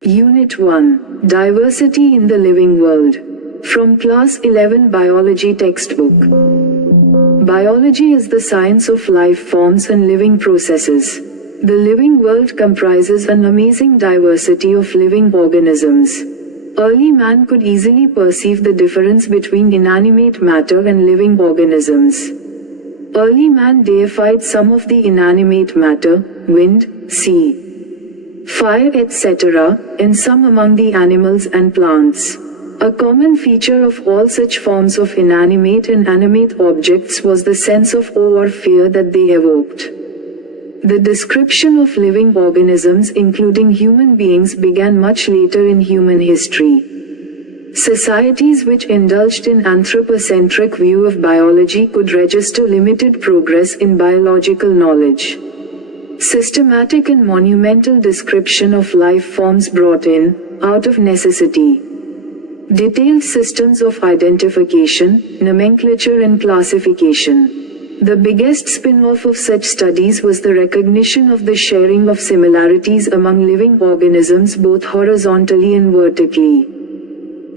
Unit 1. Diversity in the Living World. From Class 11 Biology Textbook. Biology is the science of life forms and living processes. The living world comprises an amazing diversity of living organisms. Early man could easily perceive the difference between inanimate matter and living organisms. Early man deified some of the inanimate matter, wind, sea, fire, etc., and some among the animals and plants. A common feature of all such forms of inanimate and animate objects was the sense of awe or fear that they evoked. The description of living organisms, including human beings, began much later in human history. Societies which indulged in anthropocentric view of biology could register limited progress in biological knowledge. Systematic and monumental description of life forms brought in, out of necessity, detailed systems of identification, nomenclature and classification. The biggest spin-off of such studies was the recognition of the sharing of similarities among living organisms both horizontally and vertically.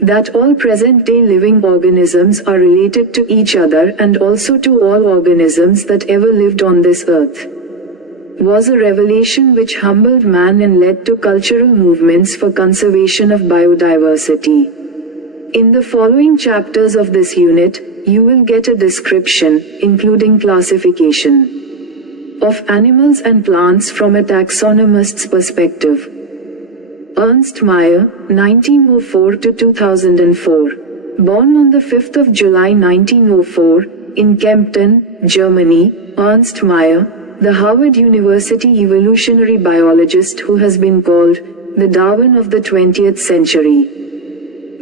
That all present-day living organisms are related to each other and also to all organisms that ever lived on this earth was a revelation which humbled man and led to cultural movements for conservation of biodiversity. In the following chapters of this unit, you will get a description, including classification, of animals and plants from a taxonomist's perspective. Ernst Mayr, 1904 to 2004. Born on the 5th of July 1904, in Kempten, Germany, Ernst Mayr, the Harvard University evolutionary biologist who has been called the Darwin of the 20th century,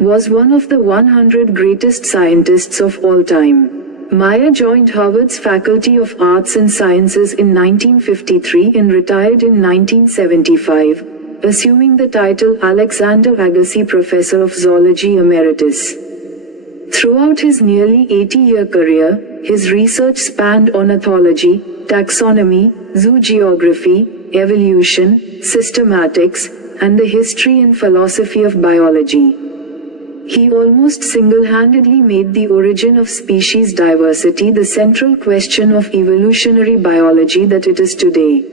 was one of the 100 greatest scientists of all time. Mayr joined Harvard's Faculty of Arts and Sciences in 1953 and retired in 1975, assuming the title Alexander Agassiz Professor of Zoology Emeritus. Throughout his nearly 80-year career, his research spanned ornithology, taxonomy, zoo geography, evolution, systematics, and the history and philosophy of biology. He almost single-handedly made the origin of species diversity the central question of evolutionary biology that it is today.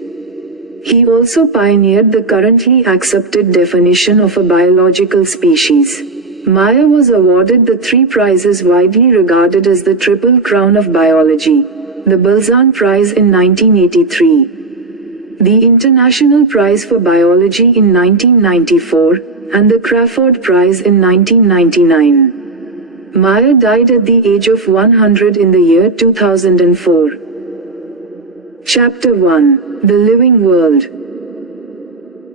He also pioneered the currently accepted definition of a biological species. Mayr was awarded the three prizes widely regarded as the Triple Crown of Biology: the Balzan Prize in 1983, the International Prize for Biology in 1994, and the Crawford Prize in 1999. Mayr died at the age of 100 in the year 2004. Chapter 1. The Living World.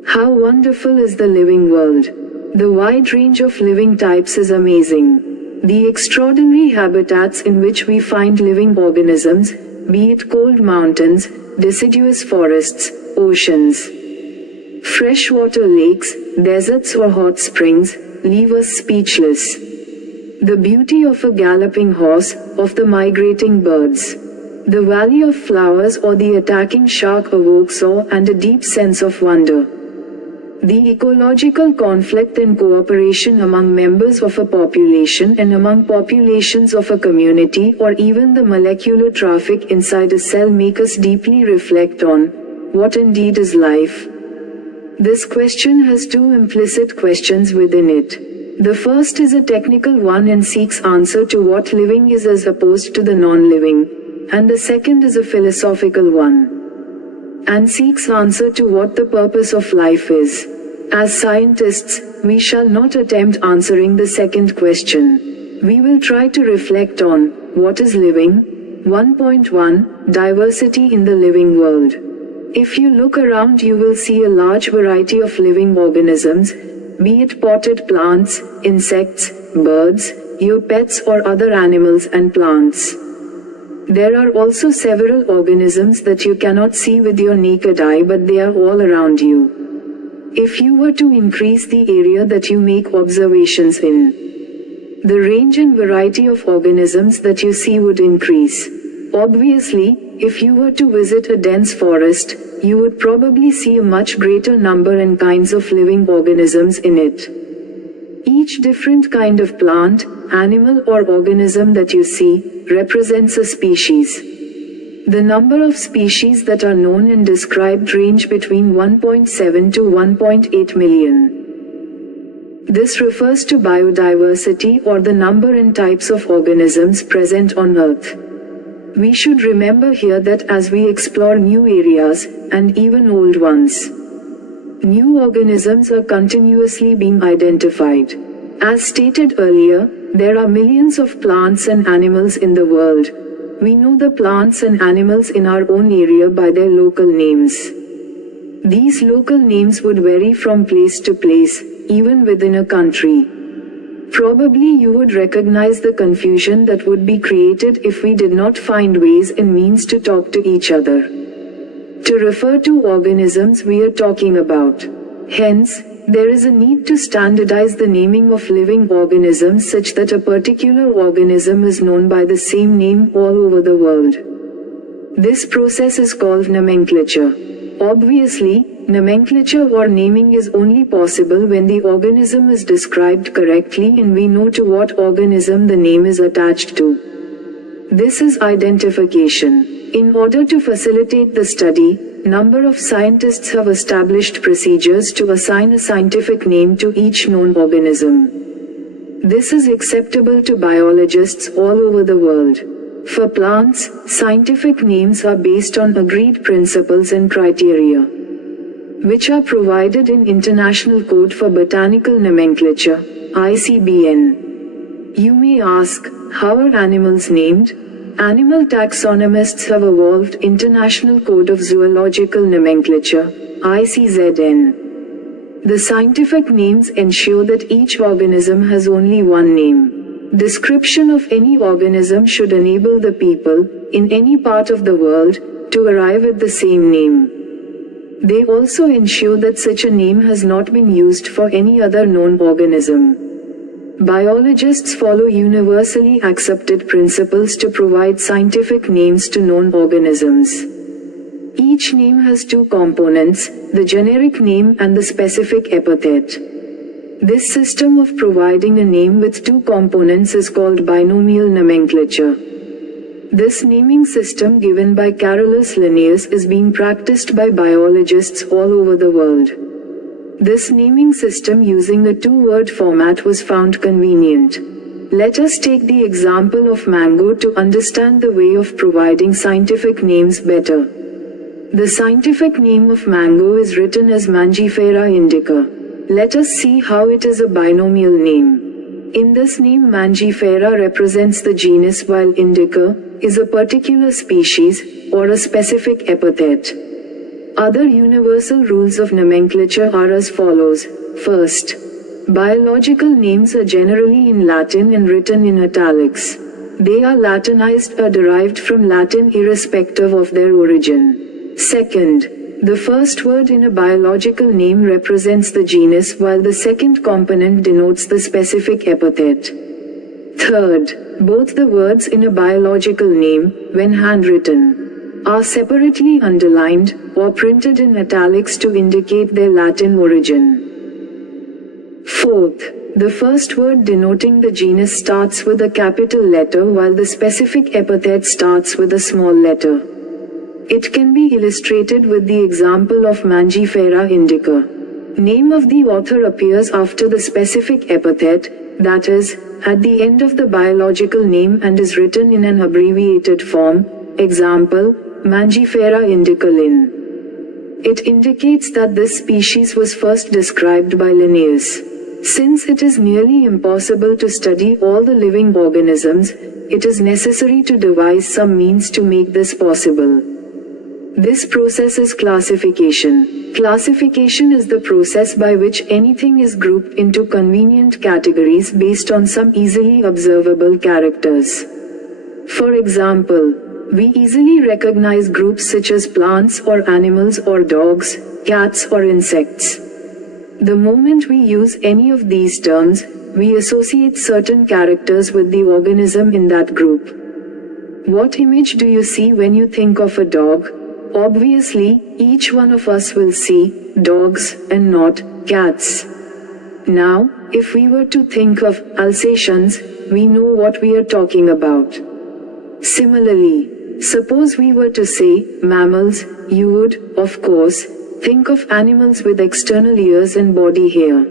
How wonderful is the living world! The wide range of living types is amazing. The extraordinary habitats in which we find living organisms, be it cold mountains, deciduous forests, oceans, freshwater lakes, deserts or hot springs, leave us speechless. The beauty of a galloping horse, of the migrating birds, the valley of flowers or the attacking shark evokes awe and a deep sense of wonder. The ecological conflict and cooperation among members of a population and among populations of a community or even the molecular traffic inside a cell make us deeply reflect on what indeed is life. This question has two implicit questions within it. The first is a technical one and seeks answer to what living is as opposed to the non-living, and the second is a philosophical one, and seeks answer to what the purpose of life is. As scientists, we shall not attempt answering the second question. We will try to reflect on what is living. 1.1 Diversity in the living world. If you look around, you will see a large variety of living organisms, be it potted plants, insects, birds, your pets or other animals and plants. There are also several organisms that you cannot see with your naked eye, but they are all around you. If you were to increase the area that you make observations in, the range and variety of organisms that you see would increase. Obviously, if you were to visit a dense forest, you would probably see a much greater number and kinds of living organisms in it. Each different kind of plant, animal or organism that you see, represents a species. The number of species that are known and described range between 1.7 to 1.8 million. This refers to biodiversity or the number and types of organisms present on Earth. We should remember here that as we explore new areas, and even old ones, new organisms are continuously being identified. As stated earlier, there are millions of plants and animals in the world. We know the plants and animals in our own area by their local names. These local names would vary from place to place, even within a country. Probably you would recognize the confusion that would be created if we did not find ways and means to talk to each other, to refer to organisms we are talking about. Hence, there is a need to standardize the naming of living organisms such that a particular organism is known by the same name all over the world. This process is called nomenclature. Obviously, nomenclature or naming is only possible when the organism is described correctly and we know to what organism the name is attached to. This is identification. In order to facilitate the study, number of scientists have established procedures to assign a scientific name to each known organism. This is acceptable to biologists all over the world. For plants, scientific names are based on agreed principles and criteria, which are provided in International Code for Botanical Nomenclature, ICBN. You may ask, how are animals named? Animal taxonomists have evolved International Code of Zoological Nomenclature, ICZN. The scientific names ensure that each organism has only one name. Description of any organism should enable the people, in any part of the world, to arrive at the same name. They also ensure that such a name has not been used for any other known organism. Biologists follow universally accepted principles to provide scientific names to known organisms. Each name has two components, the generic name and the specific epithet. This system of providing a name with two components is called binomial nomenclature. This naming system given by Carolus Linnaeus is being practiced by biologists all over the world. This naming system using a two-word format was found convenient. Let us take the example of mango to understand the way of providing scientific names better. The scientific name of mango is written as Mangifera indica. Let us see how it is a binomial name. In this name, Mangifera represents the genus while indica is a particular species or a specific epithet. Other universal rules of nomenclature are as follows. First, biological names are generally in Latin and written in italics. They are Latinized or derived from Latin irrespective of their origin. Second, the first word in a biological name represents the genus while the second component denotes the specific epithet. Third, both the words in a biological name, when handwritten, are separately underlined or printed in italics to indicate their Latin origin. Fourth, the first word denoting the genus starts with a capital letter while the specific epithet starts with a small letter. It can be illustrated with the example of Mangifera indica. Name of the author appears after the specific epithet, that is, at the end of the biological name and is written in an abbreviated form, example, Mangifera indica Linn. It indicates that this species was first described by Linnaeus. Since it is nearly impossible to study all the living organisms, it is necessary to devise some means to make this possible. This process is classification. Classification is the process by which anything is grouped into convenient categories based on some easily observable characters. For example, we easily recognize groups such as plants or animals or dogs, cats or insects. The moment we use any of these terms, we associate certain characters with the organism in that group. What image do you see when you think of a dog? Obviously, each one of us will see dogs and not cats. Now, if we were to think of Alsatians, we know what we are talking about. Similarly, suppose we were to say mammals, you would, of course, think of animals with external ears and body hair.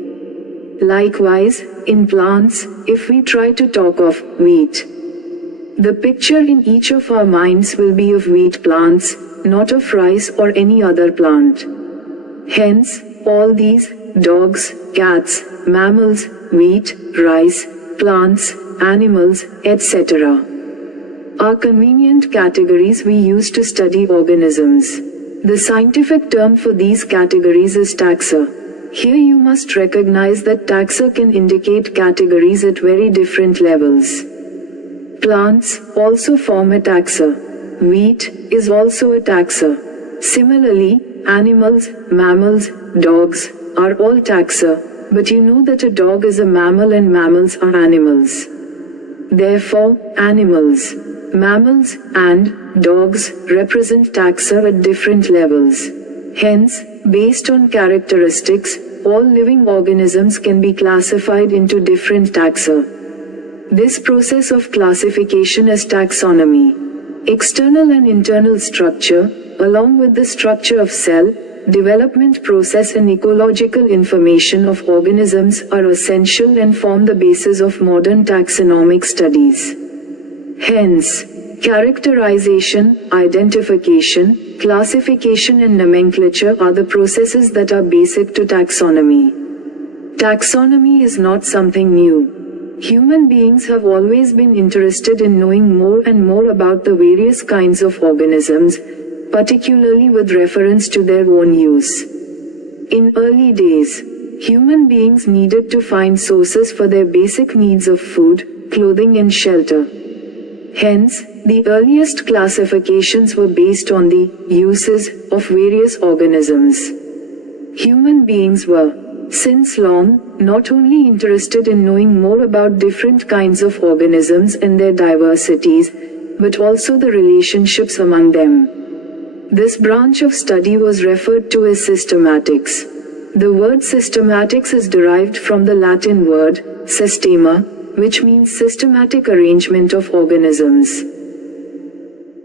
Likewise, in plants, if we try to talk of wheat, the picture in each of our minds will be of wheat plants, not of rice or any other plant. Hence, all these dogs, cats, mammals, wheat, rice, plants, animals, etc. are convenient categories we use to study organisms. The scientific term for these categories is taxa. Here you must recognize that taxa can indicate categories at very different levels. Plants also form a taxa. Wheat is also a taxa. Similarly, animals, mammals, dogs are all taxa, but you know that a dog is a mammal and mammals are animals. Therefore, animals, mammals, and dogs represent taxa at different levels. Hence, based on characteristics, all living organisms can be classified into different taxa. This process of classification is taxonomy. External and internal structure, along with the structure of cell, development process and ecological information of organisms are essential and form the basis of modern taxonomic studies. Hence, characterization, identification, classification and nomenclature are the processes that are basic to taxonomy. Taxonomy is not something new. Human beings have always been interested in knowing more and more about the various kinds of organisms, particularly with reference to their own use. In early days, human beings needed to find sources for their basic needs of food, clothing and shelter. Hence, the earliest classifications were based on the uses of various organisms. Human beings were, since long, not only interested in knowing more about different kinds of organisms and their diversities, but also the relationships among them. This branch of study was referred to as systematics. The word systematics is derived from the Latin word systema, which means systematic arrangement of organisms.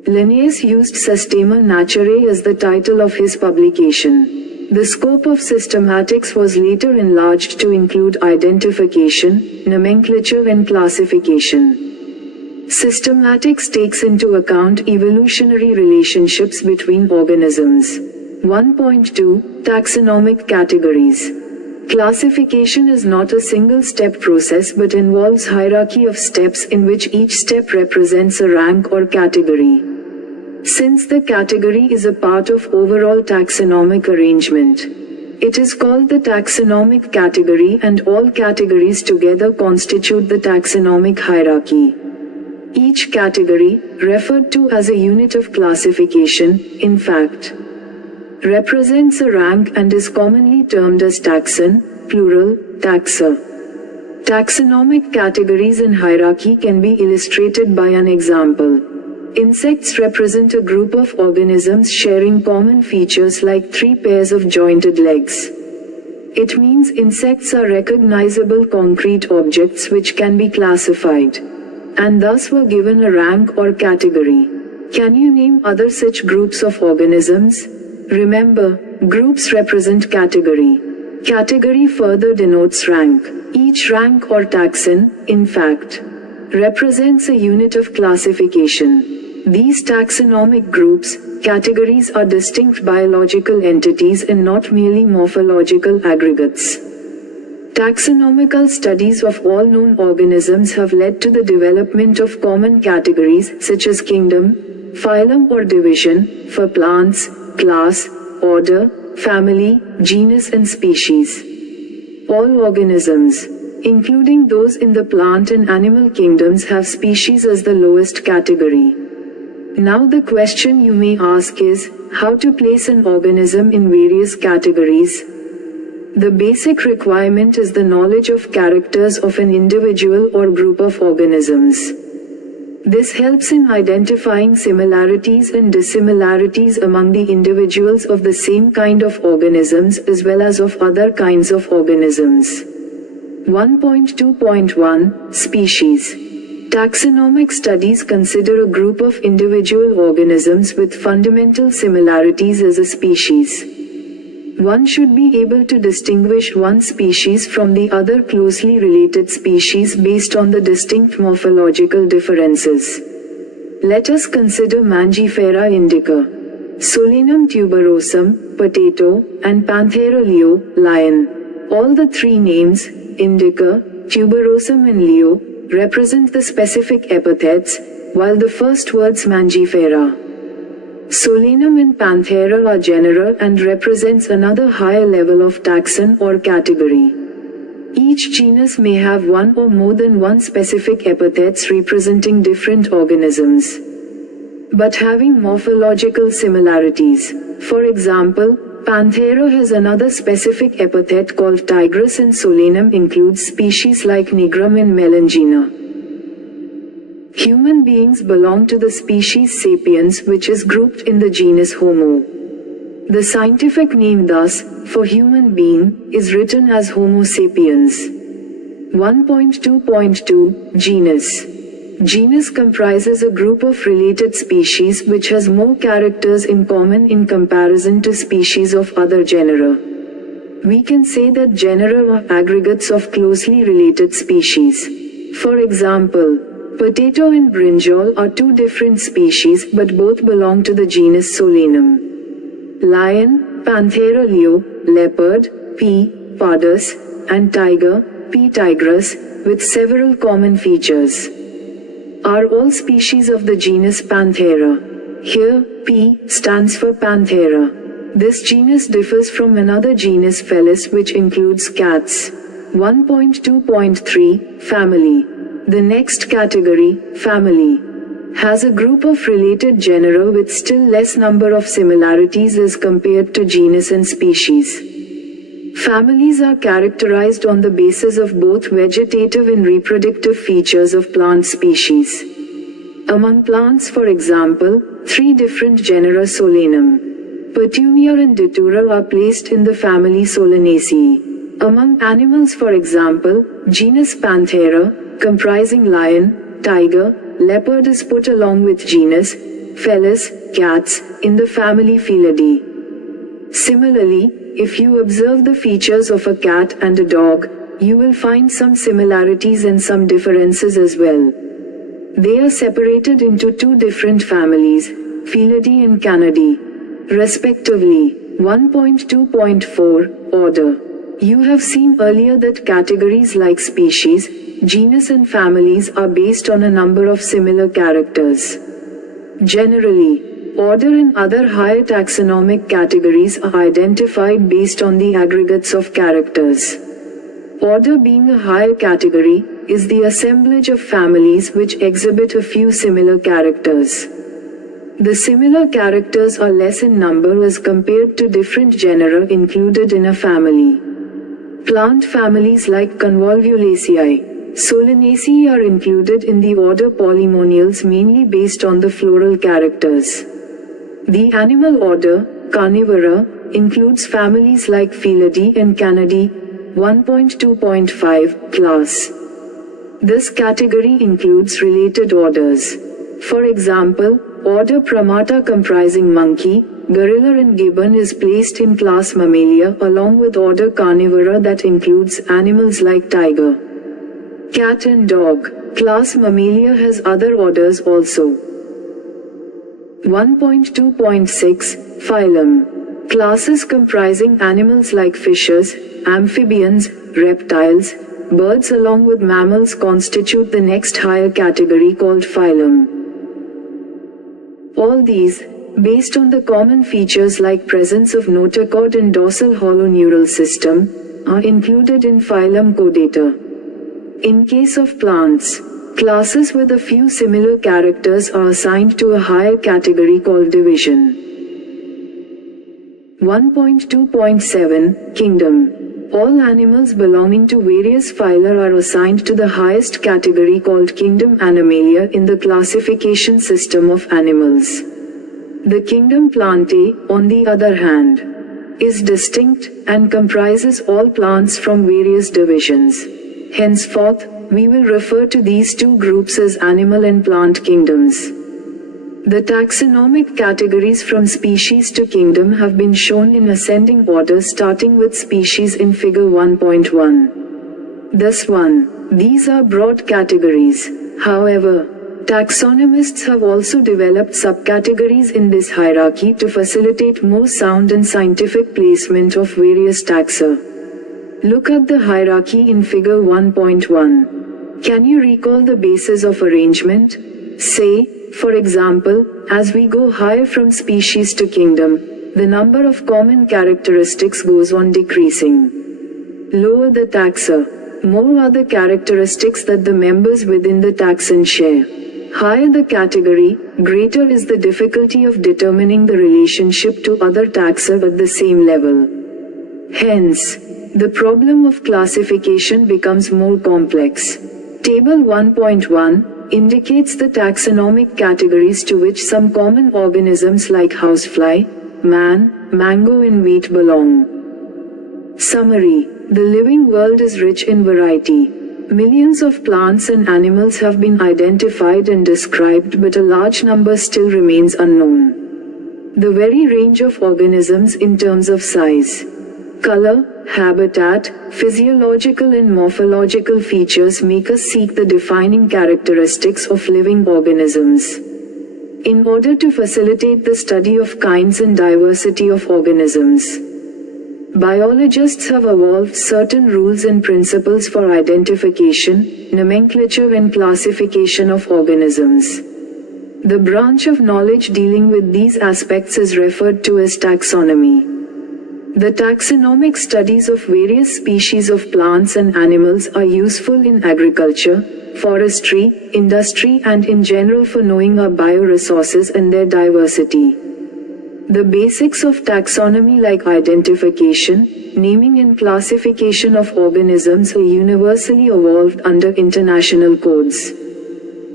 Linnaeus used Systema Naturae as the title of his publication. The scope of systematics was later enlarged to include identification, nomenclature and classification. Systematics takes into account evolutionary relationships between organisms. 1.2 Taxonomic categories. Classification is not a single-step process but involves hierarchy of steps in which each step represents a rank or category. Since the category is a part of overall taxonomic arrangement, it is called the taxonomic category and all categories together constitute the taxonomic hierarchy. Each category, referred to as a unit of classification, in fact, represents a rank and is commonly termed as taxon, plural, taxa. Taxonomic categories and hierarchy can be illustrated by an example. Insects represent a group of organisms sharing common features like 3 pairs of jointed legs. It means insects are recognizable concrete objects which can be classified, and thus were given a rank or category. Can you name other such groups of organisms? Remember, groups represent category. Category further denotes rank. Each rank or taxon, in fact, represents a unit of classification. These taxonomic groups, categories are distinct biological entities and not merely morphological aggregates. Taxonomical studies of all known organisms have led to the development of common categories such as kingdom, phylum or division, for plants, class, order, family, genus and species. All organisms, including those in the plant and animal kingdoms, have species as the lowest category. Now the question you may ask is, how to place an organism in various categories? The basic requirement is the knowledge of characters of an individual or group of organisms. This helps in identifying similarities and dissimilarities among the individuals of the same kind of organisms as well as of other kinds of organisms. 1.2.1 Species. Taxonomic studies consider a group of individual organisms with fundamental similarities as a species. One should be able to distinguish one species from the other closely related species based on the distinct morphological differences. Let us consider Mangifera indica, Solanum tuberosum, potato, and Panthera leo, lion. All the three names, indica, tuberosum and leo, represent the specific epithets, while the first words Mangifera, Solanum and Panthera are general and represents another higher level of taxon or category. Each genus may have one or more than one specific epithets representing different organisms, but having morphological similarities. For example, Panthera has another specific epithet called tigris, and Solanum includes species like Nigrum and Melangina. Human beings belong to the species Sapiens, which is grouped in the genus Homo. The scientific name thus, for human being, is written as Homo sapiens. 1.2.2 Genus. Genus comprises a group of related species which has more characters in common in comparison to species of other genera. We can say that genera are aggregates of closely related species. For example, potato and brinjal are two different species but both belong to the genus Solanum. Lion, Panthera leo, leopard, P. pardus, and tiger, P. tigris, with several common features, are all species of the genus Panthera. Here, P stands for Panthera. This genus differs from another genus Felis, which includes cats. 1.2.3 Family. The next category, family, has a group of related genera with still less number of similarities as compared to genus and species. Families are characterized on the basis of both vegetative and reproductive features of plant species. Among plants, for example, three different genera Solanum, Petunia and Datura are placed in the family Solanaceae. Among animals, for example, genus Panthera, comprising lion, tiger, leopard is put along with genus Felis, cats, in the family Felidae. Similarly, if you observe the features of a cat and a dog, you will find some similarities and some differences as well. They are separated into two different families, Felidae and Canidae, respectively. 1.2.4 Order. You have seen earlier that categories like species, genus and families are based on a number of similar characters. Generally, order and other higher taxonomic categories are identified based on the aggregates of characters. Order, being a higher category, is the assemblage of families which exhibit a few similar characters. The similar characters are less in number as compared to different genera included in a family. Plant families like Convolvulaceae, Solanaceae are included in the order Polymoniales mainly based on the floral characters. The animal order, Carnivora, includes families like Felidae and Canidae. 1.2.5 Class. This category includes related orders. For example, order Primata comprising monkey, gorilla and gibbon is placed in class Mammalia along with order Carnivora that includes animals like tiger, cat and dog. Class Mammalia has other orders also. 1.2.6 Phylum. Classes comprising animals like fishes, amphibians, reptiles, birds along with mammals constitute the next higher category called phylum. All these, based on the common features like presence of notochord and dorsal hollow neural system, are included in phylum Chordata. In case of plants, classes with a few similar characters are assigned to a higher category called division. 1.2.7 Kingdom. All animals belonging to various phyla are assigned to the highest category called kingdom Animalia in the classification system of animals. The kingdom Plantae, on the other hand, is distinct and comprises all plants from various divisions. Henceforth, we will refer to these two groups as animal and plant kingdoms. The taxonomic categories from species to kingdom have been shown in ascending order starting with species in figure 1.1. Thus 1. These are broad categories. However, taxonomists have also developed subcategories in this hierarchy to facilitate more sound and scientific placement of various taxa. Look at the hierarchy in figure 1.1. Can you recall the basis of arrangement? Say, for example, as we go higher from species to kingdom, the number of common characteristics goes on decreasing. Lower the taxa, more are the characteristics that the members within the taxon share. Higher the category, greater is the difficulty of determining the relationship to other taxa at the same level. Hence, the problem of classification becomes more complex. Table 1.1 indicates the taxonomic categories to which some common organisms like housefly, man, mango and wheat belong. Summary: the living world is rich in variety. Millions of plants and animals have been identified and described, but a large number still remains unknown. The very range of organisms in terms of size, color, habitat, physiological and morphological features make us seek the defining characteristics of living organisms. In order to facilitate the study of kinds and diversity of organisms, biologists have evolved certain rules and principles for identification, nomenclature and classification of organisms. The branch of knowledge dealing with these aspects is referred to as taxonomy. The taxonomic studies of various species of plants and animals are useful in agriculture, forestry, industry and in general for knowing our bioresources and their diversity. The basics of taxonomy like identification, naming and classification of organisms are universally evolved under international codes.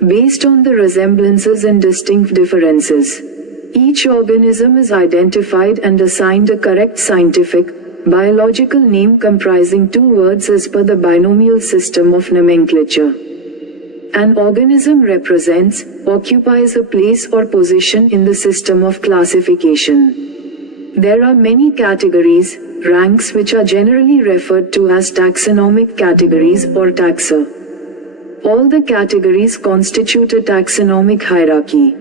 Based on the resemblances and distinct differences, each organism is identified and assigned a correct scientific, biological name comprising two words as per the binomial system of nomenclature. An organism represents, occupies a place or position in the system of classification. There are many categories, ranks which are generally referred to as taxonomic categories or taxa. All the categories constitute a taxonomic hierarchy.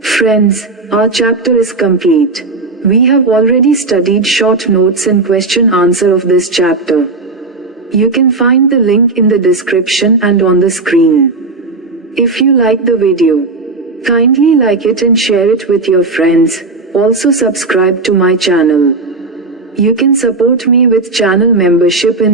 Friends, our chapter is complete. We have already studied short notes and question answer of this chapter. You can find the link in the description and on the screen. If you like the video, kindly like it and share it with your friends. Also subscribe to my channel. You can support me with channel membership in